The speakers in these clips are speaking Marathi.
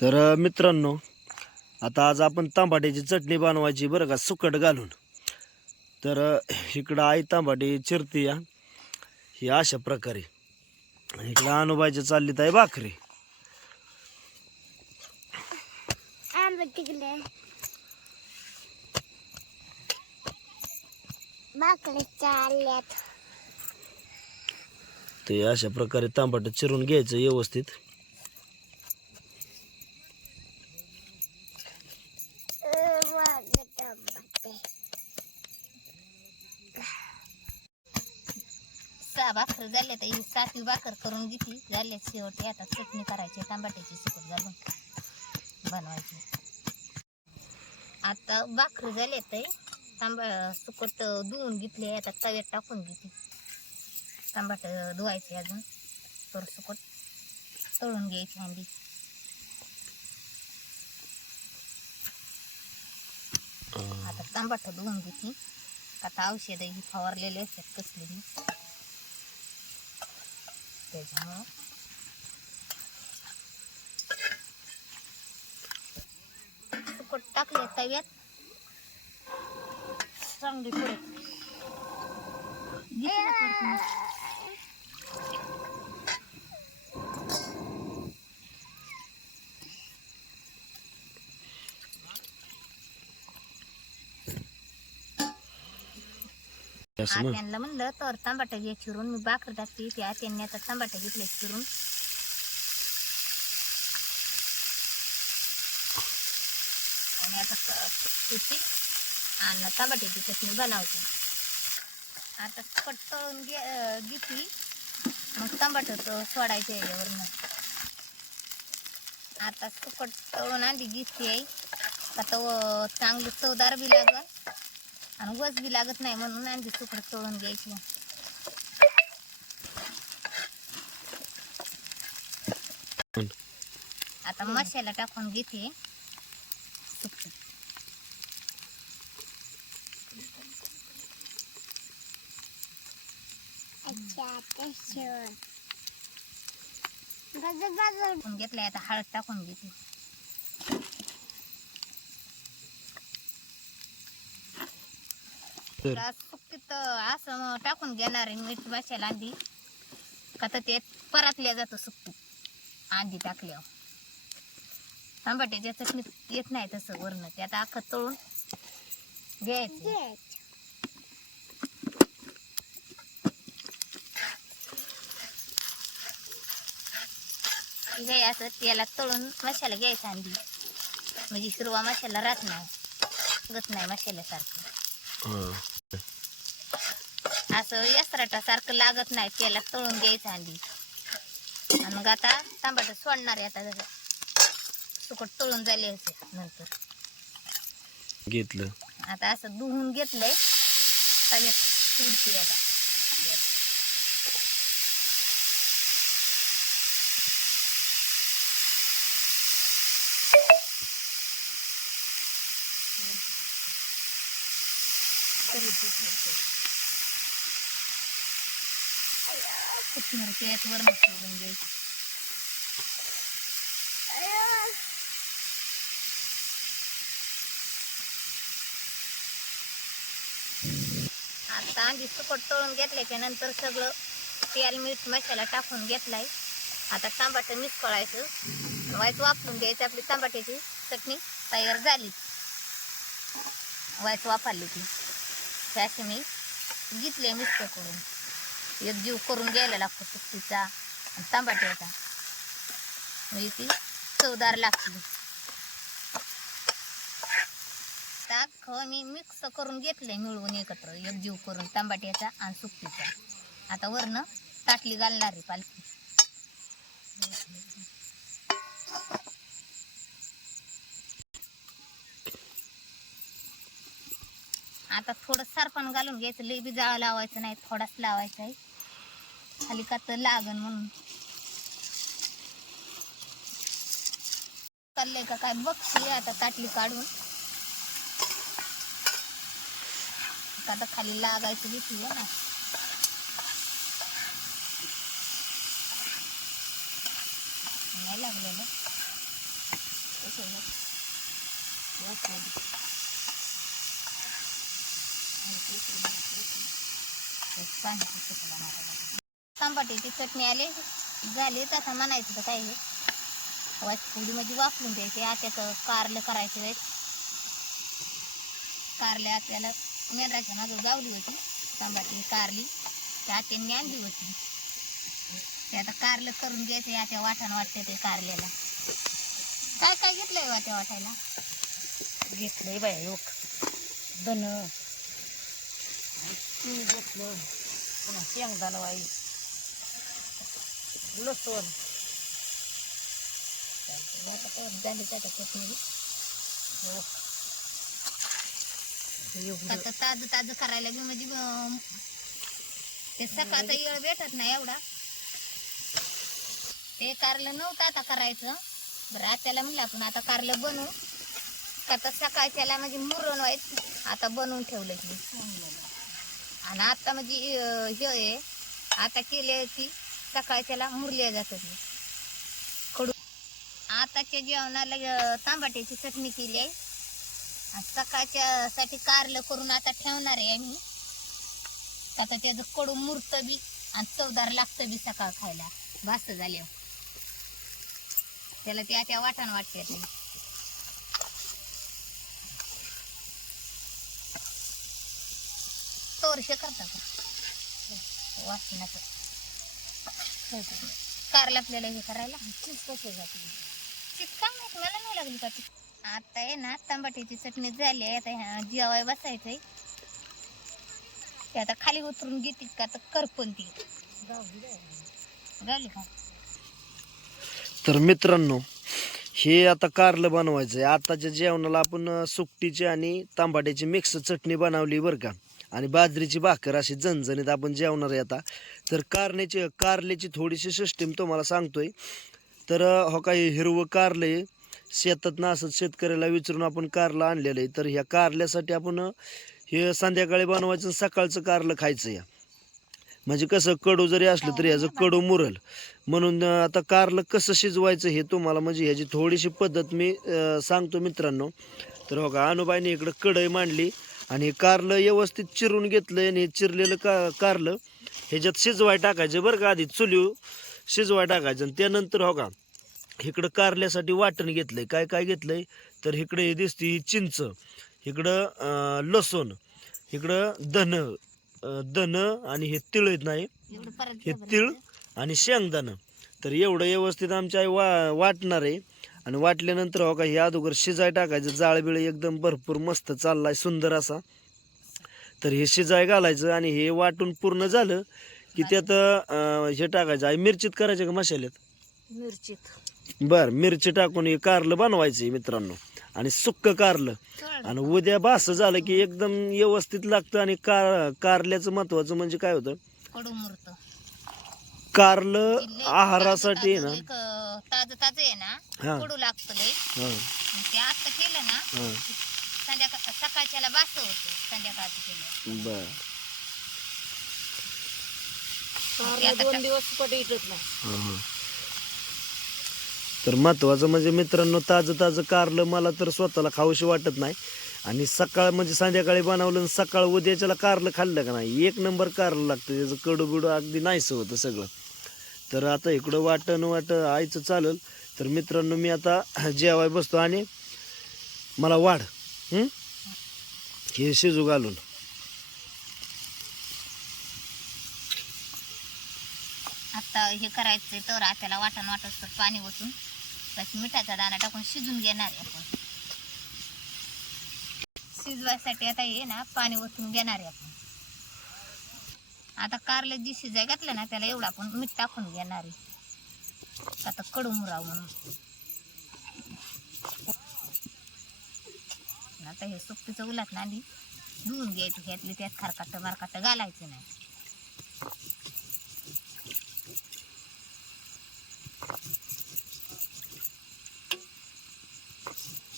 तर मित्रांनो आता आज आपण तांबाट्याची चटणी बनवायची बरं का सुकट घालून. तर इकडं आई तांबाटी चिरती या ही अशा प्रकारे. इकडं अनुबाईच्या चाललीत आहे भाकरी. ते अशा प्रकारे तांबाटं चिरून घ्यायचं व्यवस्थित. सहा भाकर झाले तर ही सातवी भाकर करून घेतली. झाले शेवटी आता चटणी करायची टमाट्याची सुकट घालून बनवायची. आता भाकर झाले तर तांबा सुकट धुवून घेतली आता तव्यात टाकून घेतली. तांबाट धुवायचे अजून. तर सुकट तळून घ्यायची अंडी आता तांबाट धुवून घेतली. आता औषध ही फवारलेले असतात कसलेली त्याच्यामुळं सुकट टाकले तव्यात. चांगली परत घेतलं परतून. असं ना आत्यांना म्हणलं तर तांबाटा घे चिरून मी भाकर टाकते त्या त्यांनी आता तांबाटा घेतले चिरून. आणि आता त्याची आणि तांबाट्याची चटणी बनवते. आता कट तळून घे घेतली. मग तांबाट सोडायचं याच्यावरनं. आता सुकट तळून आधी घेतली आहे आता चांगली चवदार बी लागल. आणि वज बी लागत नाही म्हणून आधी सुकड तळून घ्यायची. आता मसाला टाकून घेते. घेतलाय आता हळद टाकून घेते. तर सुकीत असं मग टाकून घेणार आहे मीठ मसाला आधी. का तर ते परतल्या जातं सुकीत आधी टाकल्यावर. टमाट्याच्या चटणीत येत नाही तसं वरण ते आता अख्खं तळून घ्यायचं. घे असं तेलात तळून मसाला घ्यायचा आधी. म्हणजे हिरवा मसाला राहत नाही गत नाही मसाल्यासारखं. हां. असं यसराटासारखं लागत नाही तेलात तळून घ्यायचं आधी. आणि मग आता तांबाट सोडणार आहे आता. सुकट तळून झाले असे नंतर. घेतलं. आता असं धुवून घेतलंय. तव्यात शिडते आता. तरी ते ठेवते. कोथिंबीर त्यात वरण सोडून आता आधी सुकट तळून घेतल्याच्या नंतर सगळं तेल मीठ मसाला टाकून घेतलाय. आता तांबाटं मिक्स करायचं. वायच वापरून द्यायचं आपली तांबाट्याची चटणी तयार झाली. वायच वापरली ती. त्याशी अशी मी घेतले मिक्स करून. एक जीव करून घ्यायला लागतो सुकटीचा आणि तांबाट्याचा. म्हणजे ती चवदार लागते टाक मी मिक्स करून घेतले मिळवून एकत्र. एक जीव करून तांबाट्याचा आणि सुकटीचा आता वरनं ताटली घालणार आहे पालखी. आता थोडं सरपण घालून घ्यायचं. लई बी जाळं लावायचं नाही थोडाच लावायचा आहे खाली का तर लागन म्हणून चाललंय का काय बघते आता ताटली काढून आता खाली लागायची घेतली आहे ना नाही लागलेलं तांबाट्याची चटणी आली झाली तसं म्हणायचं तर काय वाचपुडी म्हणजे वापरून द्यायचे आत्याचं कारलं करायचं वेळेस कारले आत्याला मेंढराच्या मागं गावली होती तांबाटी कारली. त्या आत्यांनी आणली होती. ते आता कारलं करून घ्यायचे आत्या वाटाण वाटते ते कारल्याला. काय काय घेतलंय वाट्या वाटायला? घेतलंय बाय लोक धन. तीळ घेतलं पुन्हा शेंगदाणा वाई. लसूण आता ताज ताज करायला बी म्हणजे अं, ते सकाळचा येळ भेटत नाही एवढा. ते कारलं नव्हतं आता करायचं. बरं आत्याला म्हणलं आपण आता कारलं बनवू. का आता सकाळच्याला म्हणजे मुरण व्हायचं आता बनवून ठेवलं की आणि आता म्हणजे अं, हे आहे आता केले की सकाळच्याला मुरल्या जातात. कडू आताच्या जेवणाला तांबाट्याची चटणी केली आहे. आणि सकाळच्या साठी कारलं करून आता ठेवणार आहे आम्ही. आता त्याचं कडू मुरत बी आणि चवदार लागतं बी सकाळ खायला. भास्त झाल्यावर त्याला त्या त्या वाटण वाटते तोरशे करतात. वाटण्याचं हो कारला आपल्याला हे करायला? चीज माहीत मला नाही लागली का आता आहे ना तांबाट्याची चटणी झाली आहे आता ह्या जेवाय बसायचंय. ते आता खाली उतरून घेतील का? तर करपण ती. झाली का? तर मित्रांनो हे आता कारलं बनवायचं आहे आताच्या जेवणाला आपण सुकटीची आणि तांबाट्याची मिक्स चटणी बनवली बरं का? आणि बाजरीची भाकर अशी झणझणीत आपण जेवणार आहे आता. तर कारण्याची कारल्याची थोडीशी सिस्टीम तुम्हाला सांगतोय. तर हो काही हिरवं कारलं आहे. शेतात ना असं शेतकऱ्याला विचारून आपण कारलं आणलेलं आहे. तर ह्या कारल्यासाठी आपण हे संध्याकाळी बनवायचं सकाळचं कारलं खायचं या. म्हणजे कसं कडू जरी असलं तरी ह्याचं कडू मुरल. म्हणून आता कारलं कसं शिजवायचं हे तुम्हाला म्हणजे ह्याची थोडीशी पद्धत मी सांगतो मित्रांनो. तर हो का अनुबाईने इकडं कढई मांडली. आणि कारलं व्यवस्थित चिरून घेतलं आणि हे चिरलेलं का कारलं ह्याच्यात शिजवाय टाकायचं बरं का आधी चुलीव शिजवाय टाकायचं आणि त्यानंतर हो का इकडं कारल्यासाठी वाटण घेतलंय. काय काय घेतलंय? तर इकडे हे दिसते ही चिंच इकडं लसूण इकडं धन धन आणि हे तिळ आहेत नाही हे? तीळ आणि शेंगदाणं. तर एवढं व्यवस्थित आमच्या आई वा वाटणार आहे. आणि वाटल्यानंतर हो का हे अगोदर शिजाय टाकायचं. जाळबिळ एकदम भरपूर मस्त चाललाय सुंदर असा. तर हे शिजाय घालायचं आणि हे वाटून पूर्ण झालं की त्यात हे टाकायचं. आई मिरचीत करायचं का मसाल्यात मिरचीत. बर मिरची टाकून हे कारलं बनवायचं आहे मित्रांनो. आणि सुक्क कारलं. आणि उद्या बास झालं की एकदम व्यवस्थित लागतं आणि कार कारल्याचं महत्वाचं म्हणजे काय होतं? कारलं आहारासाठी आहे ना. ताज ताज आहे ना. कडू लागतं लय हां. मग ते आता केलं ना हां. संध्याकाळ सकाळच्याला बास होतं संध्याकाळचं केलं. बर. कारला दोन दिवस पट इटत नाही. हां. तर महत्वाचं म्हणजे मित्रांनो ताजं ताजं कारलं मला तर स्वतःला खाऊशी वाटत नाही. आणि सकाळ म्हणजे संध्याकाळी बनवलं आणि सकाळ उद्याच्याला कारलं खाल्लं का नाही? एक नंबर कारलं लागतं. त्याचं कडू बिडू अगदी नाहीसं होतं सगळं. तर आता इकडं वाटण वाट आईचं चालेल. तर मित्रांनो मी आता जेवाय बसतो आणि मला वाढ हे? शिजू घालून. आता हे करायचंय तर त्याला वाटण वाटत तर पाणी ओतून. त्याची मिठाचा दाणा टाकून शिजून घेणार आहे आपण. शिजवायसाठी आता हे ना पाणी ओतून घेणार आहे आपण. आता कारलं जी शिजाय घातलं ना त्याला एवढा आपण मीठ टाकून घेणार आहे. आता कडू मुराव म्हणून. आता हे सुकटीचं उलात ना आधी धुवून घ्यायचं ह्यातली त्यात खारकाट मारकाट घालायचं नाही.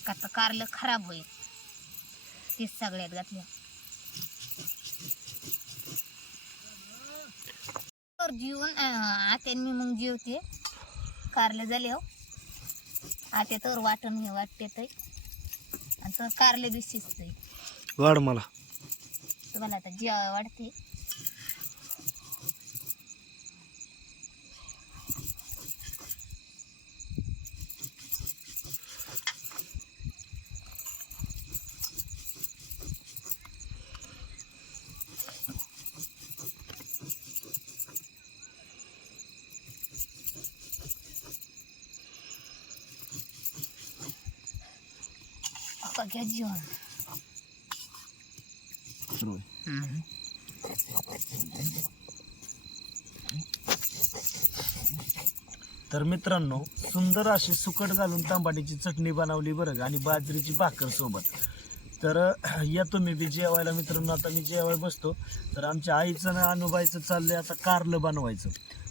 का तर कारलं खराब होईल. तेच सगळ्यात घातलं. तर जीवन आता मी मग जेवते. कारलं झाले हो. आता तर वाटण हे वाटते आणि तर कारले बी शिजतंय. वाढ मला. तुम्हाला आता जेवा वाढते. आता घ्या जेवण तर मित्रांनो सुंदर अशी सुकट घालून तांबाटीची चटणी बनवली बरं का आणि बाजरीची भाकर सोबत. तर या तुम्ही बी जेवायला मित्रांनो आता मी जेवायला बसतो. तर आमच्या आईचं ना अनुबाईचं चाललंय आता कारलं बनवायचं.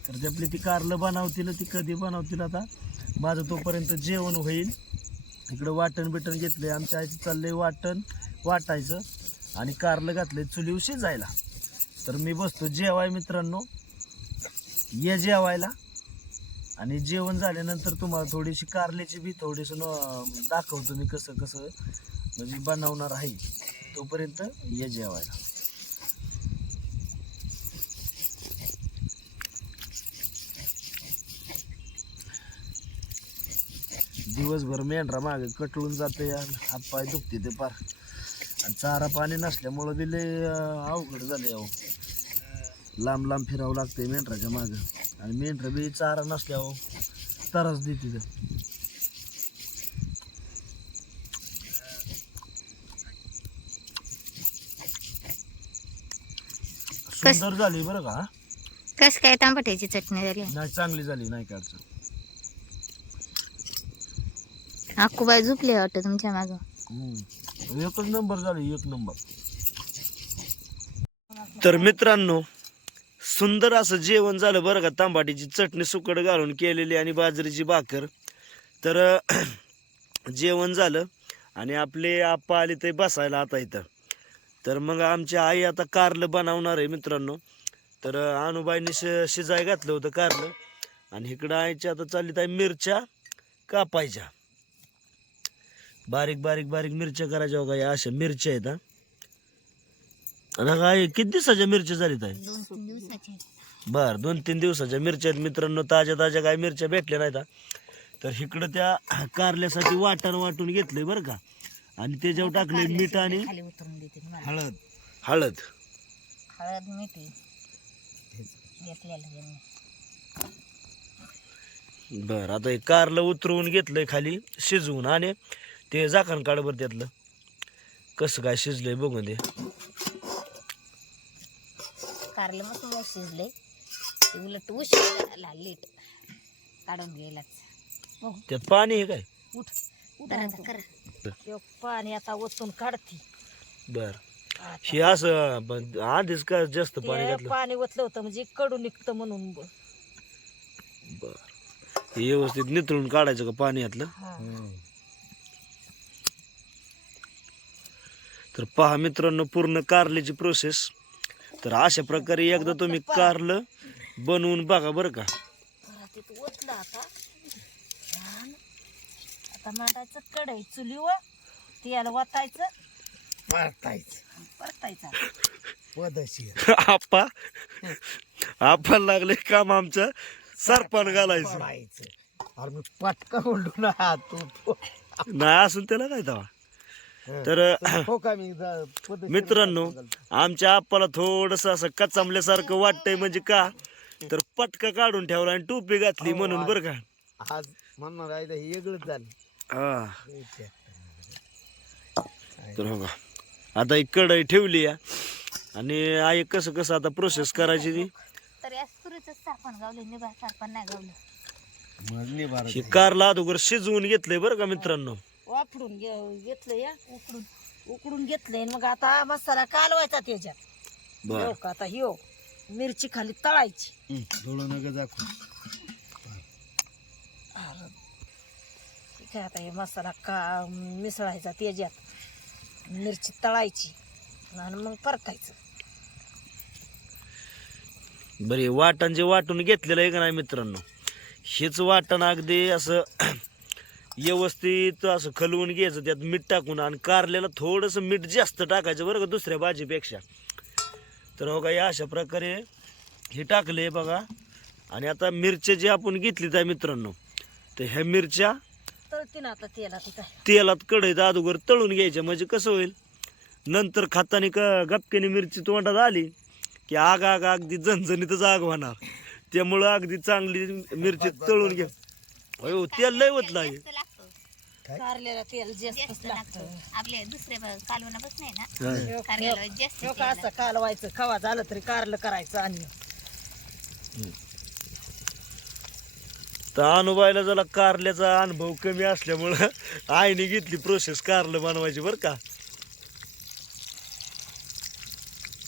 तर ते आपली ती कारलं बनवतील ती कधी बनवतील आता? माझं तोपर्यंत जेवण होईल. इकडं वाटण बिटण घेतलंय. आमच्या आईचं चाललंय वाटण वाटायचं. आणि कारलं घातलंय चुलीवर शिजायला तर मी बसतो जेवाय मित्रांनो. ये जेवायला. आणि जेवण झाल्यानंतर तुम्हाला थोडीशी कारल्याची बी थोडीसं दाखवतो मी कसं कसं म्हणजे बनवणार आहे. तोपर्यंत ये जेवायला. दिवसभर मेंढरा मागे कटळून जाते हातपाय दुखते ते पार. आणि चारा पाणी नसल्यामुळं बी लय अं, अवघड झाले अहो. लांब लांब फिरावं लागतंय मेंढराच्या मागं. आणि मेंढरं बी चारा नसल्यावर त्रास देते ते. सुंदर झाली बरं का कस काय तांबट्याची चटणी झाली? नाही चांगली झाली नाही काय अडचण? अक्कूबाई झोपले वाटतं तुमच्या मागं. एकच नंबर झाली एक नंबर. तर मित्रांनो सुंदर असं जेवण झालं बरं का तांबाटीची चटणी सुकट घालून केलेली आणि बाजरीची भाकर. तर जेवण झालं आणि आपले आप्पा आले ते बसायला आता इथं. तर मग आमची आई आता कारलं बनवणार आहे मित्रांनो. तर अनुबाईने शि शिजाय घातलं होतं कारलं. आणि इकडं आईच्या आता चालली आहे मिरच्या कापायच्या. बारीक बारीक बारीक मिरच्या करायच्या बघा या अशा मिरच्या आहेत हा. काय किती दिवसाच्या मिरच्या झालीत आहे? दोन तीन दिवसाची. बर दोन तीन दिवसाच्या मिरच्या आहेत. मित्रांनो ताज्या ताज्या काय मिरच्या भेटल्या नाहीत हा. तर इकडं त्या कारल्यासाठी वाटण वाटून घेतलंय बरं का. आणि त्याच्यावर टाकले मीठ आणि खाली उतरून देते तुम्हाला. हळद. हळद. हळद मिठी घेतलेलं त्यांनी. बर आता हे कारलं उतरवून घेतलंय खाली शिजवून. आणि ते झाकण काढ बरं त्यातलं. कसं काय शिजलंय बघून दे. कारलं मस्त शिजले ते उलट उशीर झाला लेट काढून घ्यायलाच. हो त्यात पाणी आहे काय? उठ. उठ करा. पाणी आता ओतून काढती. बर. हे असं पण आधीच का जास्त पाणी ते घातलं? पाणी ओतलं होतं म्हणजे कडू निघतं म्हणून ब- बर. हे व्यवस्थित नितळून काढायचं का पाणी यातलं? हा. तर पहा मित्रांनो पूर्ण कारल्याची प्रोसेस तर अशा प्रकारे एकदा तुम्ही कारलं बनवून बघा बरं का. आता. छान. आता मांडायचं कढई चुलीवर तेल वतायचं परतायचं. परतायचं. आप्पा आप्पा लागले काम आमचं. सरपण घालायचं. अरे मी पटका म्हणलो ना तू नाही असून त्याला काय तवा? तर हो का मी जा- पद्धतशीर मित्रांनो आमच्या आप्पाला थोडस असं कचामल्यासारखं वाटतंय म्हणजे का? तर पटका काढून ठेवला आणि टोपी घातली म्हणून बरं का? आज म्हणणार आहे हे वेगळंच झालं. हा. तर हो का? आता एक कढई ठेवली या. आणि आई कसं कसं आता प्रोसेस करायची ती? तरी आज तुरीच सापण गावले निभा सापण नाही गावलं. मजनी भारत हे कारला अगोदर शिजवून घेतलंय बरं का मित्रांनो? वाफडून घे- घेतलं या उकडून. उकडून घेतलंय. मग आता मसाला कालवायचा त्याच्यात. बर. हो का? आता ह्यो मिरची खाली तळायची. अरे, ठीक आहे आता हे मसाला का मिसळायचा त्याच्यात. मिरची तळायची. आणि मग परतायचं. बरे वाटण जे वाटून घेतलेलं आहे का नाही मित्रांनो? हेच वाटण अगदी असं व्यवस्थित असं खलवून घ्यायचं त्यात मीठ टाकून आणि कारल्याला थोडंसं मीठ जास्त टाकायचं बरं का दुसऱ्या भाजीपेक्षा. तर हो का या अशा प्रकारे हे टाकले बघा. आणि आता मिरच्या जे आपण घेतलीत आहे मित्रांनो तर ह्या मिरच्या तेलात कढईत अगोदर तळून घ्यायच्या म्हणजे कसं होईल? नंतर खाताना क गपक्याने मिरची तोंडात आली की आग आग अगदी झणझणीतच आग होणार. त्यामुळं अगदी चांगली मिरची तळून घ्या. अयो तेल लय होत लागतो कारल्याला तेल जास्त जास्तच लागतो. लागतं. आपले दुसरे कालवणापासून नाही ना? हा. ह्यो- कारल्याला ह्यो- जास्त ह्यो तेल का असं कालवायचं खवा झालं तरी कारलं करायचं आणि तर अनुबाईला जरा कारल्याचा अनुभव कमी असल्यामुळं आईने घेतली प्रोसेस कारलं बनवायची बरं का.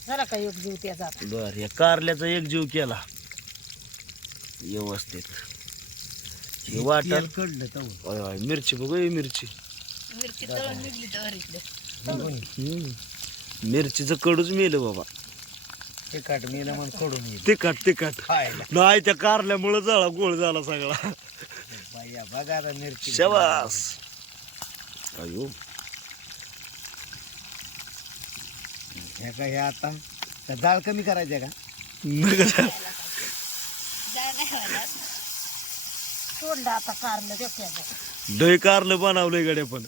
झाला का योग जीव त्याचा? बर या कारल्याचा एक जीव केला. व्यवस्थित. हे वाटण कडलं मिरची बघू ही मिरची. मिरची तळून निघली तर इथलं हम्म. मिरचीचं कडूच मेलं बाबा. ते काट मेलं म्हणून कडून येईल. तिखट तिखट खायला. नाही त्या कारल्यामुळं झाला गोळ झाला सगळा. बाया बघा मिरची. शबास. अयो. ह्या का ह्या आता? तर जाळ कमी करायचं का? नका जा. जाळ नाही व्हायला. आता कारलं डोक्याचं. दही कारलं बनवलंय गड्या पण.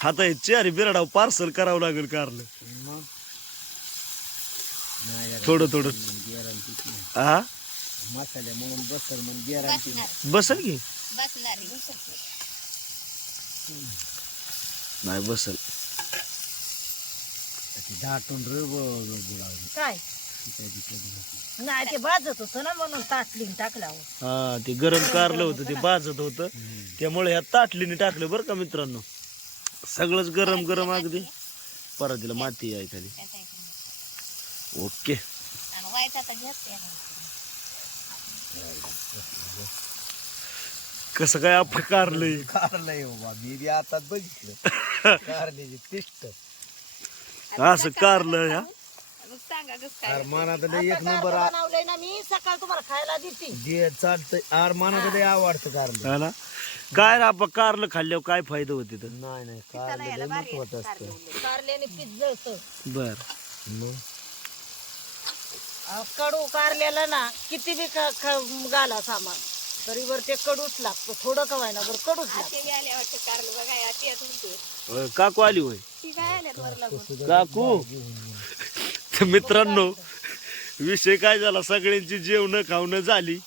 आता हे चारी बिराडाव पार्सल करावं लागेल कारलं. मग थोडं थोडं. गॅरंटी हा मसाल्या म्हणून बसल म्हणून गॅरंटी बसणार बसल की? बसणारी नाही बसल. दाटून र बुडावली काय? नाही ते भाजत होतं ना म्हणून ताटलीन टाकल्यावर. हा ते गरम कारलं होतं ते बाजत होतं. त्यामुळे ह्या ताटलीने टाकलं बरं का मित्रांनो. सगळंच गरम गरम अगदी. परातीला माती आहे खाली ओके. वाईट आता आहे. कसं काय आपण कारलंय? कारलंय बाबा मी बी आता बघितलं. कारल्याची पिष्ट. असं कारलं ह्या मग सांगा कसं काय अरे मानात लय एक आता नंबर कारलं बनवलंय ना मी सकाळ तुम्हाला खायला दिली जे चालतंय. आर मानात लय आवडतं कारलं हा ना? काय रे आपण कारलं खाल्ल्यावर काय फायदा होते तर? नाही नाही महत्वाचं असतं. कारल्याने पीठ जळतं. बर. मग? अहो, कडू कारल्याला ना किती बी क- ख- घाला सामान तरी वर ते कडूच लागतं. थोडं कवाय ना बरं कडूच लागतं. ते बी आले वाटतं कारलं बघा या ते तुमचे अं, काकू आली होय? ती काय आल्यात वर लागून काकू? तर मित्रांनो विषय काय झाला? सगळ्यांची जेवण खावणं झाली.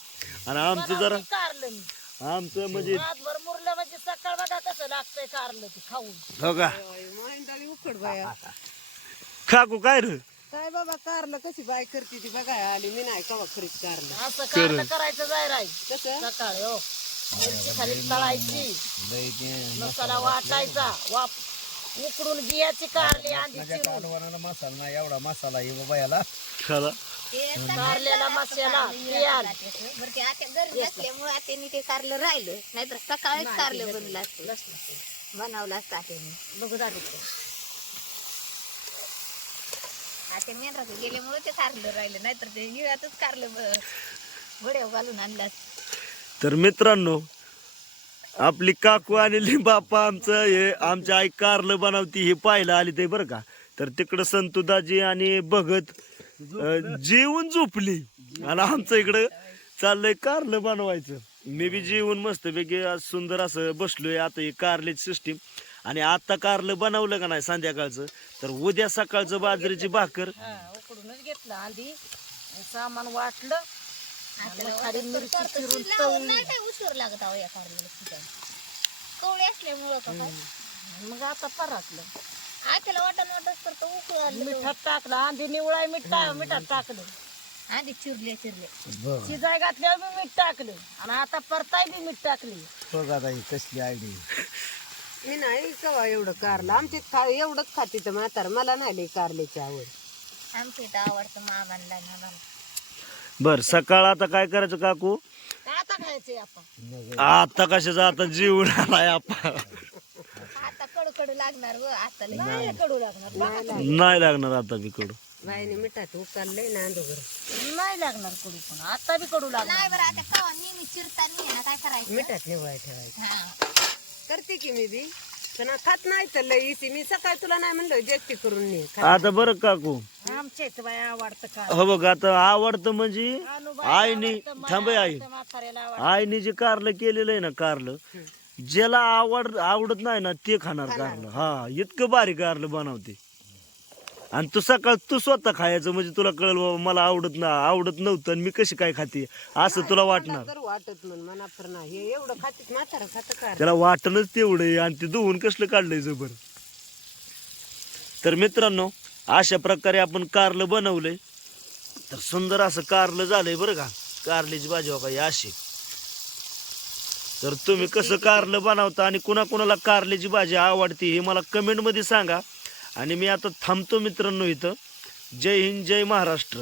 आणि आमचं जरा आमचं म्हणजे रातभर मुरलं म्हणजे सकाळ बघा कसं लागतंय कारलं ते खाऊन. हो का? काय रे? काय बाबा कारलं कशी बाय करते ती बघा आली मी नाही कवा खरीच कारलं. असं कारलं करायचं जाय राय. कसं? सकाळी हो. मिरची खाली तळायची. मसाला वाटायचा. वाप उकडून बियाची कारली माझ्या चिरून. मसाला नाही एवढा मसाला आहे बाबा याला. खाला ते कारल्याला मसाला तेल बरं ते आता गरज असल्यामुळे आत्याने ते कारलं राहिलं. नाहीतर सकाळीच कारलं बनलं असतं. बनवलं असतं आत्याने बघू आता गेल्यामुळे ते कारलं राहिलं. नाहीतर ते कारलं घड्याव घालून आणलं असतं. तर मित्रांनो आपली काकू आणि लिंबाप्पा आमचं हे आमच्या आई कारलं बनवती हे पाहायला आली ते बरं का? तर तिकडं संतुदाजी आणि भगत जेवून झोपली. आणि आमचं इकडं चाललंय कारलं बनवायचं. मी बी जेवून मस्तपैकी आज सुंदर असं बसलोय. आता हे कारलेची सिस्टीम आणि आता कारलं बनवलं का नाही संध्याकाळचं? तर उद्या सकाळचं बाजरीची भाकर. उकडूनच घेतलं आधी. सामान वाटलं. खाली मिरची चिरून तळली नाही काय उशीर लागत आहो या कारल्याला शिजायला. कवळे असल्यामुळं का काय? मग आता परातलं. आत्याला वाटण वाटत तर तो मिठात टाकलं निवळाय मीठ टा- मिठात टाकलं. आधी चिरले चिरले. बघ शिजाय घातल्यावर बी मीठ टाकलं. आणि आता परताय बी मीठ टाकली. बघ आता ही कसली आयडिया मी नाही कवा एवढं कारलं. आमच्यात खा एवढंच खाते तर म्हातार. मला नाही लई कारल्याची आवड. आमच्या इथं आवडतं मामांना. बर सकाळ आता काय करायचं काकू? आता आपण कशाचं? आता जीवन आलाय आपण आता कडू कडू लागणार व आता लय. कडू लागणार. नाही लाग- नाही लागणार आता बी कडू. बाईने मिठात ना अंदोगर नाही लागणार कडू पण आता बी कडू लागणार. नाही बरं आता कवा नेहमी चिरता नाही ना काय करायचं? मिठात निवळ ठेवायचं. हा. करते की मी बी? पण खात नाही तर लई इसी मी सकाळी तुला नाही म्हणलं जेष्टी करून ने. आता बरं काकू. आमच्या इथं बाय आवडतं का? हो बघ आता आवडतं म्हणजे आईने थांबे आई. म्हाताऱ्याला आईने जे कारलं केलेलं आहे ना कारलं ज्याला आवड आवडत नाही ना ते खाणार कारलं. हा इतकं भारी कारलं बनवते. आणि तू सकाळ तू स्वतः खायचं म्हणजे तुला कळलं बाबा मला आवडत ना आवडत नव्हतं आणि मी कशी काय खाते? असं तुला वाटणार. तर वाटत म्हण मना तर नाही. हे एवढं खातीत म्हातारा खात त्याला वाटणच तेवढं आहे आणि ते धुवून कसलं काढलंय जबर तर मित्रांनो अशा प्रकारे आपण कारलं बनवलंय. तर सुंदर असं कारलं झालंय बरं का? कारल्याची भाजी का ही अशी. तर तुम्ही कसं कारलं बनवता आणि कुणाकुणाला कारल्याची भाजी आवडते हे मला कमेंटमध्ये सांगा. आणि मी आता थांबतो मित्रांनो इथं. जय हिंद जय महाराष्ट्र.